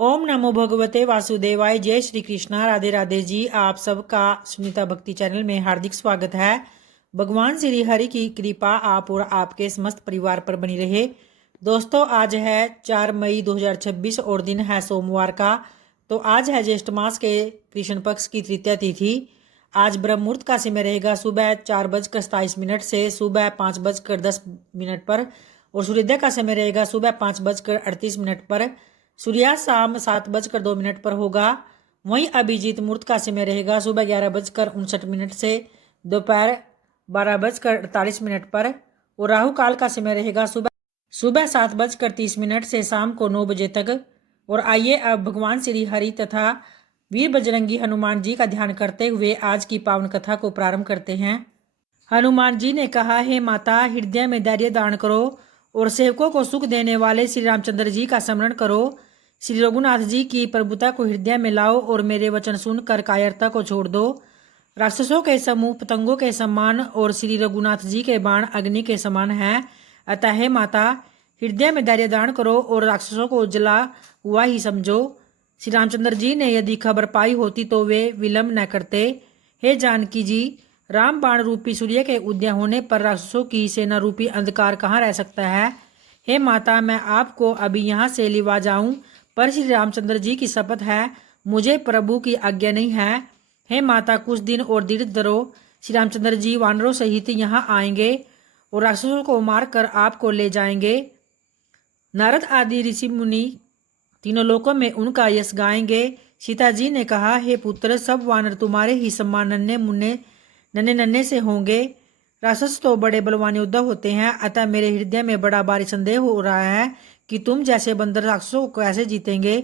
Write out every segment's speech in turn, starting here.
ओम नमो भगवते वासुदेवाय। जय श्री कृष्णा। राधे राधे जी। आप सबका सुनीता भक्ति चैनल में हार्दिक स्वागत है। भगवान श्री हरि की कृपा आप और आपके समस्त परिवार पर बनी रहे। दोस्तों, आज है 4 मई 2026 और दिन है सोमवार का। तो आज है ज्येष्ठ मास के कृष्ण पक्ष की तृतीया तिथि। आज ब्रह्म मुहूर्त का समय रहेगा सुबह 4:27 से सुबह 5:10 पर, और सूर्योदय का समय रहेगा सुबह 5:38 पर। सूर्यास्त शाम 7:02 पर होगा। वहीं अभिजीत मुहूर्त का समय रहेगा सुबह 11:59 से दोपहर 12:48 पर, और राहु काल का समय रहेगा सुबह 7:30 से शाम को 9 बजे तक। और आइए अब भगवान श्री हरि तथा वीर बजरंगी हनुमान जी का ध्यान करते हुए आज की पावन कथा को प्रारंभ करते हैं। हनुमान जी ने कहा, हे माता, हृदय में धैर्य धारण करो और सेवकों को सुख देने वाले श्री रामचंद्र जी का स्मरण करो। श्री रघुनाथ जी की प्रभुता को हृदय में लाओ और मेरे वचन सुनकर कायरता को छोड़ दो। राक्षसों के समूह पतंगों के समान और श्री रघुनाथ जी के बाण अग्नि के समान हैं। अतः हे माता, हृदय में धैर्य धारण करो और राक्षसों को जला हुआ ही समझो। श्री रामचंद्र जी ने यदि खबर पाई होती तो वे विलंब न करते। हे जानकी जी, राम बाण रूपी सूर्य के उदय होने पर राक्षसों की सेना रूपी अंधकार कहाँ रह सकता है। हे माता, मैं आपको अभी यहाँ से लिवा जाऊं, पर श्री रामचंद्र जी की शपथ है, मुझे प्रभु की आज्ञा नहीं है। हे माता, कुछ दिन और धीरज धरो। श्री रामचंद्र जी वानरों सहित यहाँ आएंगे और राक्षसों को मारकर आपको ले जाएंगे। नारद आदि ऋषि मुनि तीनों लोकों में उनका यश गाएंगे। सीता जी ने कहा, हे पुत्र, सब वानर तुम्हारे ही समान नन्हे नन्हे से होंगे। राक्षस तो बड़े बलवान योद्धा होते हैं, अतः मेरे हृदय में बड़ा भारी संदेह हो रहा है कि तुम जैसे बंदर राक्षसों को कैसे जीतेंगे।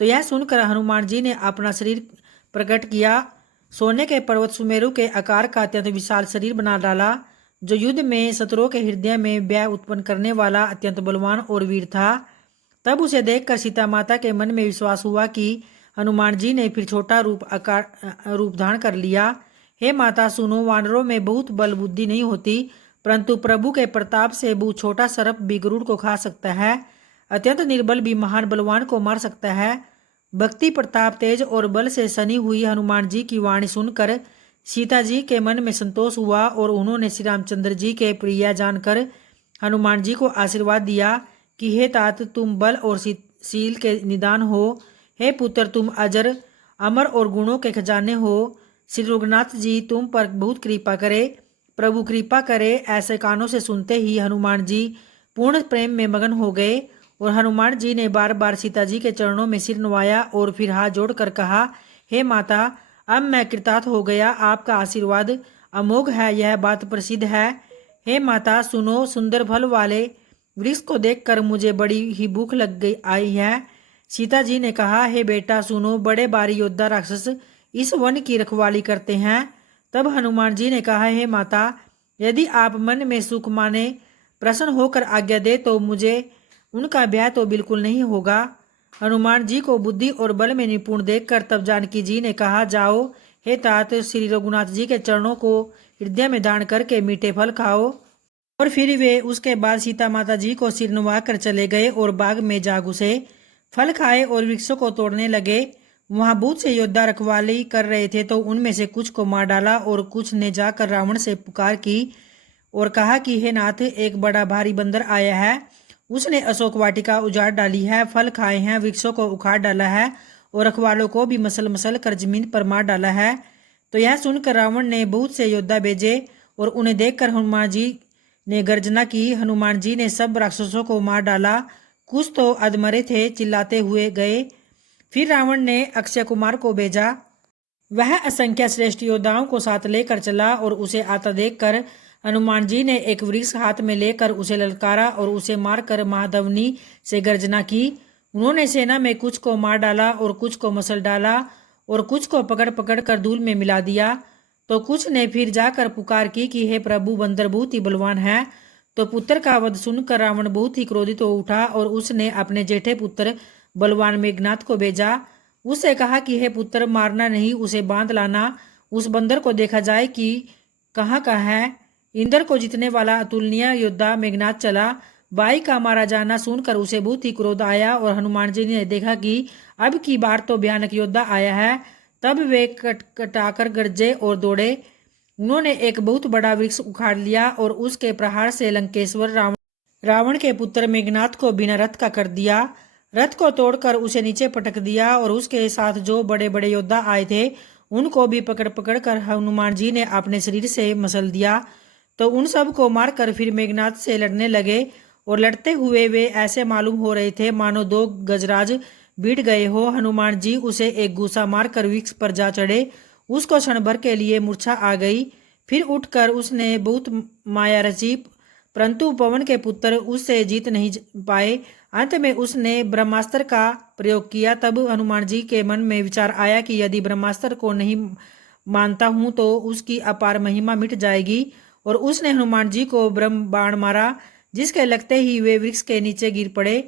तो यह सुनकर हनुमान जी ने अपना शरीर प्रकट किया। सोने के पर्वत सुमेरु के आकार का अत्यंत विशाल शरीर बना डाला, जो युद्ध में शत्रुओं के हृदय में भय उत्पन्न करने वाला अत्यंत बलवान और वीर था। तब उसे देखकर सीता माता के मन में विश्वास हुआ कि हनुमान जी ने फिर छोटा रूप धारण कर लिया। हे माता सुनो, वानरों में बहुत बल बुद्धि नहीं होती, परंतु प्रभु के प्रताप से बहुत छोटा सर्प भी गरुड़ को खा सकता है। अत्यंत निर्बल भी महान बलवान को मार सकता है। भक्ति, प्रताप, तेज और बल से सनी हुई हनुमान जी की वाणी सुनकर सीता जी के मन में संतोष हुआ और उन्होंने श्री रामचंद्र जी के प्रिय जानकर हनुमान जी को आशीर्वाद दिया कि हे तात, तुम बल और शील के निदान हो। हे पुत्र, तुम अजर अमर और गुणों के खजाने हो। श्री रघुनाथ जी तुम पर बहुत कृपा करे, प्रभु कृपा करे। ऐसे कानों से सुनते ही हनुमान जी पूर्ण प्रेम में मगन हो गए और हनुमान जी ने बार बार सीता जी के चरणों में सिर नवाया और फिर हाथ जोड़कर कहा, हे माता, अब मैं कृतार्थ हो गया। आपका आशीर्वाद अमोघ है, यह बात प्रसिद्ध है। हे माता सुनो, सुंदर फल वाले वृक्ष को देखकर मुझे बड़ी ही भूख लग गई आई है। सीता जी ने कहा, हे बेटा सुनो, बड़े भारी योद्धा राक्षस इस वन की रखवाली करते हैं। तब हनुमान जी ने कहा, हे माता, यदि आप मन में सुख माने प्रसन्न होकर आज्ञा दे तो मुझे उनका ब्याह तो बिल्कुल नहीं होगा। हनुमान जी को बुद्धि और बल में निपुण देखकर तब जानकी जी ने कहा, जाओ हे तात, श्री रघुनाथ जी के चरणों को हृदय में धारण करके मीठे फल खाओ। और फिर वे उसके बाद सीता माता जी को सिर नवा कर चले गए और बाग में जा घुसे, फल खाए और वृक्षों को तोड़ने लगे। वहां बहुत से योद्धा रखवाली कर रहे थे, तो उनमें से कुछ को मार डाला और कुछ ने जाकर रावण से पुकार की और कहा कि हे नाथ, एक बड़ा भारी बंदर आया है। उसने अशोक वाटिका उजाड़ डाली है, फल खाए हैं, वृक्षों को उखाड़ डाला है और रखवालों को भी मसल मसल कर जमीन पर मार डाला है। तो यह सुनकर रावण ने बहुत से योद्धा भेजे और उन्हें देखकर हनुमान जी ने गर्जना की। हनुमान जी ने सब राक्षसों को मार डाला, कुछ तो अधमरे थे, चिल्लाते हुए गए। फिर रावण ने अक्षय कुमार को भेजा। वह असंख्य श्रेष्ठ योद्धाओं को साथ लेकर चला और उसे आता देखकर हनुमान जी ने एक वृक्ष हाथ में लेकर उसे ललकारा और उसे मारकर महाधवनी से गर्जना की। उन्होंने सेना में कुछ को मार डाला और कुछ को मसल डाला और कुछ को पकड़ पकड़ कर धूल में मिला दिया। तो कुछ ने फिर जाकर पुकार की कि हे प्रभु, बंदर बहुत ही बलवान है। तो पुत्र का वध सुनकर रावण बहुत ही क्रोधित हो उठा और उसने अपने जेठे पुत्र बलवान मेघनाथ को भेजा। उससे कहा कि हे पुत्र, मारना नहीं, उसे बांध लाना। उस बंदर को देखा जाए कि कहाँ का है। इंद्र को जीतने वाला अतुलनीय योद्धा मेघनाथ चला। भाई का मारा जाना सुनकर उसे बहुत ही क्रोध आया और हनुमान जी ने देखा कि अब की बार तो भयानक योद्धा आया है। तब वे कटाकर गरजे और दौड़े। उन्होंने एक बहुत बड़ा वृक्ष उखाड़ लिया और उसके प्रहार से लंकेश्वर रावण के पुत्र मेघनाथ को बिना रथ का कर दिया। रथ को तोड़कर उसे नीचे पटक दिया और उसके साथ जो बड़े बड़े योद्धा आए थे उनको भी पकड़ पकड़ कर हनुमान जी ने अपने शरीर से मसल दिया। तो उन सब को मारकर फिर मेघनाथ से लड़ने लगे और लड़ते हुए वे ऐसे मालूम हो रहे थे मानो दो गजराज भिड़ गए हो। हनुमान जी उसे एक गूसा मारकर वृक्ष पर जा चढ़े। उसको क्षण भर के लिए मूर्छा आ गई। फिर उठकर उसने बहुत माया रची, परंतु पवन के पुत्र उससे जीत नहीं पाए। अंत में उसने ब्रह्मास्त्र का प्रयोग किया। तब हनुमान जी के मन में विचार आया कि यदि ब्रह्मास्त्र को नहीं मानता हूं तो उसकी अपार महिमा मिट जाएगी। और उसने हनुमान जी को ब्रह्म बाण मारा, जिसके लगते ही वे वृक्ष के नीचे गिर पड़े।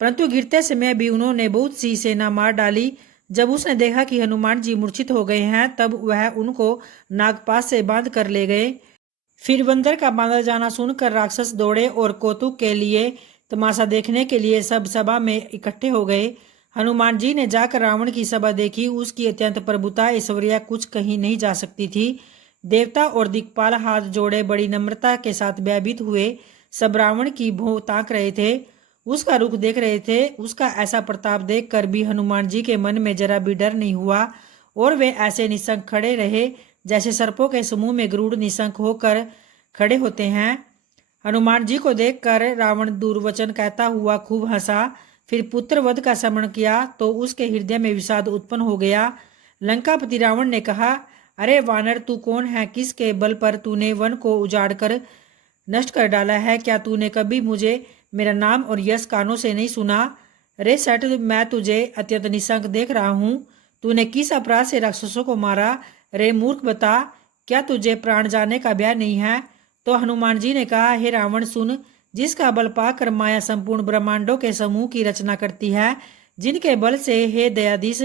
परंतु गिरते समय भी उन्होंने बहुत सी सेना मार डाली। जब उसने देखा कि हनुमान जी मूर्छित हो गए हैं तब वह उनको नागपाश से बांध कर ले गए। फिर बंदर का बांधा जाना सुनकर राक्षस दौड़े और कौतुक के लिए तमाशा देखने के लिए सब सभा में इकट्ठे हो गए। हनुमान जी ने जाकर रावण की सभा देखी। उसकी अत्यंत प्रभुता ऐश्वर्या कुछ कहीं नहीं जा सकती थी। देवता और दिक्पाल हाथ जोड़े बड़ी नम्रता के साथ भयभीत हुए सब रावण की भौं ताक रहे थे, उसका रुख देख रहे थे। उसका ऐसा प्रताप देखकर भी हनुमान जी के मन में जरा भी डर नहीं हुआ और वे ऐसे निशंक खड़े रहे जैसे सर्पों के समूह में गरुड़ निशंक होकर खड़े होते हैं। हनुमान जी को देखकर रावण दुर्वचन कहता हुआ खूब हंसा। फिर पुत्र वध का स्मरण किया तो उसके हृदय में विषाद उत्पन्न हो गया। लंकापति रावण ने कहा, अरे वानर, तू कौन है? किसके बल पर तूने वन को उजाड़ कर नष्ट कर डाला है? क्या तूने कभी मुझे मेरा नाम और यश कानों से नहीं सुना? रे सट, मैं तुझे अत्यंत निशंक देख रहा हूँ। तूने किस अपराध से राक्षसों को मारा? रे मूर्ख, बता, क्या तुझे प्राण जाने का भय नहीं है? तो हनुमान जी ने कहा, हे रावण, सुन, जिसका बल पाकर माया संपूर्ण ब्रह्मांडों के समूह की रचना करती है, जिनके बल से हे दयाधीश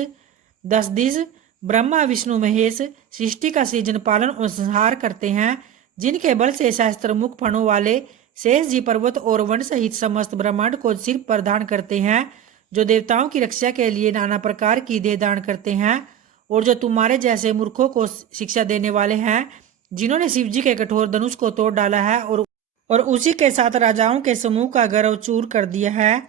दस दिश ब्रह्मा विष्णु महेश सृष्टि का सृजन पालन और संहार करते हैं, जिनके बल से सहस्त्र मुख फणों वाले शेष जी पर्वत और वन सहित समस्त ब्रह्मांड को सिर पर धारण करते हैं, जो देवताओं की रक्षा के लिए नाना प्रकार की देह दान करते हैं, और जो तुम्हारे जैसे मूर्खों को शिक्षा देने वाले हैं, जिन्होंने शिव जी के कठोर धनुष को तोड़ डाला है और उसी के साथ राजाओं के समूह का गर्व चूर कर दिया है,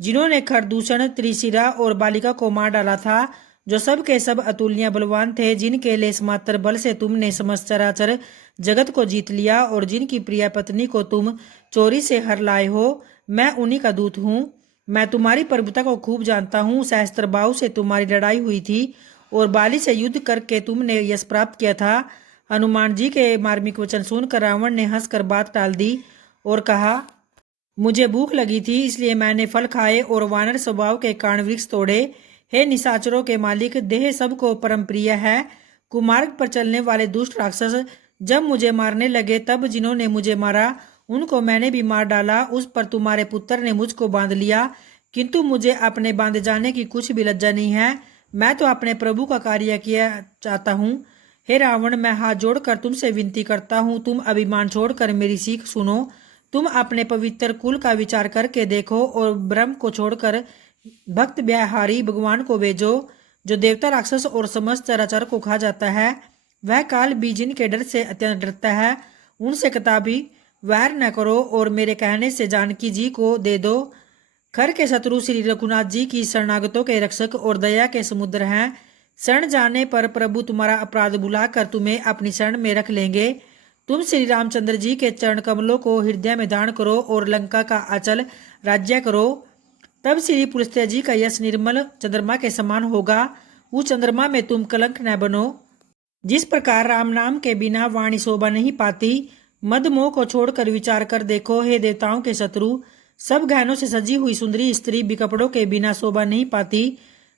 जिन्होंने खरदूषण, त्रिशिरा और बालिका को मार डाला था, जो सब के सब अतुलनीय बलवान थे, जिनके लेस मात्र बल से तुमने समस्त चराचर जगत को जीत लिया और जिनकी प्रिय पत्नी को तुम चोरी से हर लाए हो। मैं उन्हीं का दूत हूँ। मैं तुम्हारी प्रभुता को खूब जानता हूँ। सहस्त्र बाहु से तुम्हारी लड़ाई हुई थी और बाली से युद्ध करके तुमने यश प्राप्त किया था। हनुमान जी के मार्मिक वचन सुनकर रावण ने हंसकर बात टाल दी और कहा, मुझे भूख लगी थी इसलिए मैंने फल खाए और वानर स्वभाव के कारण वृक्ष तोड़े। हे निशाचरों के मालिक, देह सबको परम प्रिय है। कुमार्ग पर चलने वाले दुष्ट राक्षस जब मुझे मारने लगे तब जिन्होंने मुझे मारा उनको मैंने भी मार डाला। उस पर तुम्हारे पुत्र ने मुझको बांध लिया, किंतु मुझे अपने बांधे जाने की कुछ भी लज्जा नहीं है। मैं तो अपने प्रभु का कार्य किया चाहता हूँ। हे रावण, मैं हाथ जोड़कर तुमसे विनती करता हूँ, तुम अभिमान छोड़कर मेरी सीख सुनो। तुम अपने पवित्र कुल का विचार करके देखो और ब्रह्म को छोड़कर भक्त बिहारी भगवान को भेजो, जो देवता, राक्षस और समस्त चराचर को खा जाता है। वह काल भी जिनके डर से अत्यंत डरता है, उनसे कदापि वैर न करो और मेरे कहने से जानकी जी को दे दो। खर के शत्रु श्री रघुनाथ जी की शरणागतों के रक्षक और दया के समुद्र हैं। शरण जाने पर प्रभु तुम्हारा अपराध बुलाकर तुम्हें अपनी शरण में रख लेंगे। तुम श्री रामचंद्र जी के चरण कमलों को हृदय में धारण करो और लंका का अचल राज्य करो। तब श्री पुलस्त्य जी का यश निर्मल चंद्रमा के समान होगा। उस चंद्रमा में तुम कलंक न बनो। जिस प्रकार राम नाम के बिना वाणी शोभा नहीं पाती, मद मोह को छोड़कर विचार कर देखो। हे देवताओं के शत्रु, सब गहनों से सजी हुई सुंदरी स्त्री भी कपड़ों के बिना शोभा नहीं पाती।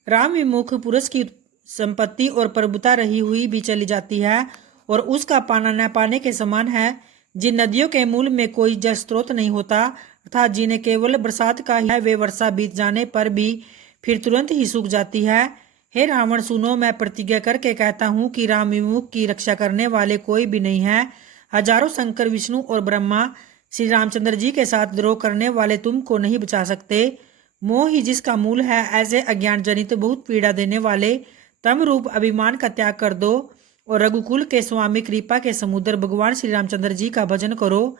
राम विमुख पुरुष की संपत्ति और प्रभुता रही हुई भी चली जाती है और उसका पाना न पाने के समान है। जिन नदियों के मूल में कोई जल स्रोत नहीं होता अर्थात जिन्हें केवल बरसात का ही है, वे वर्षा बीत जाने पर भी फिर तुरंत ही सूख जाती है। हे रावण, सुनो, मैं प्रतिज्ञा करके कहता हूँ कि राम विमुख की रक्षा करने वाले कोई भी नहीं है। हजारों शंकर, विष्णु और ब्रह्मा श्री रामचंद्र जी के साथ द्रोह करने वाले तुमको नहीं बचा सकते। मोह ही जिसका मूल है, ऐसे अज्ञान जनित बहुत पीड़ा देने वाले तम रूप अभिमान का त्याग कर दो और रघुकुल के स्वामी कृपा के समुद्र भगवान श्री रामचंद्र जी का भजन करो।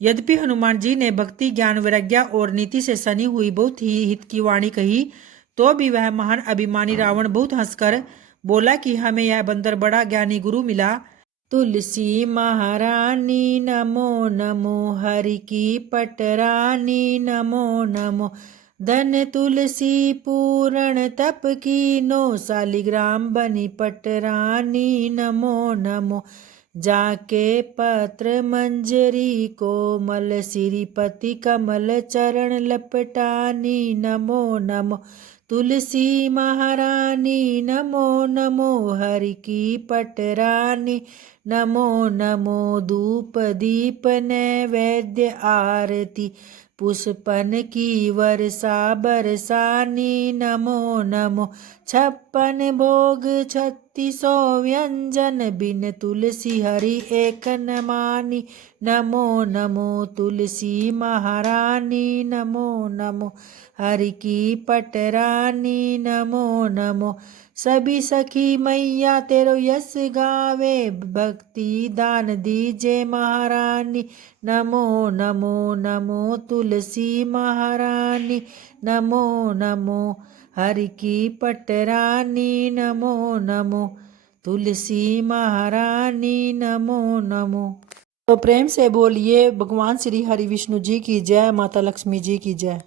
यद्यपि हनुमान जी ने भक्ति, ज्ञान, वैराग्य और नीति से सनी हुई बहुत ही हित की वाणी कही, तो भी वह महान अभिमानी रावण बहुत हंसकर बोला कि हमें यह बंदर बड़ा ज्ञानी गुरु मिला। तुलसी महारानी नमो नमो, हरि की पटरानी नमो नमो। धन तुलसी पूर्ण तप की, 9 शालिग्राम बनी पटरानी नमो नमो। जाके पत्र मंजरी कोमल, श्रीपति कमल चरण लपटानी नमो नमो। तुलसी महारानी नमो नमो, हरि की पटरानी नमो नमो। धूप दीप नैवेद्य आरती, पुष्पन की वर्षा बरसानी नमो नमो। 56 भोग 3600 व्यंजन, बिन तुलसी हरि एक न मानी नमो नमो। तुलसी महारानी नमो नमो, हरि की पटरानी नमो नमो। सभी सखी मैया तेरो यश गावे, भक्ति दान दीजे महारानी नमो नमो नमो। तुलसी महारानी नमो नमो, हरि की पटरानी नमो नमो। तुलसी महारानी नमो नमो। तो प्रेम से बोलिए भगवान श्री हरि विष्णु जी की जय, माता लक्ष्मी जी की जय।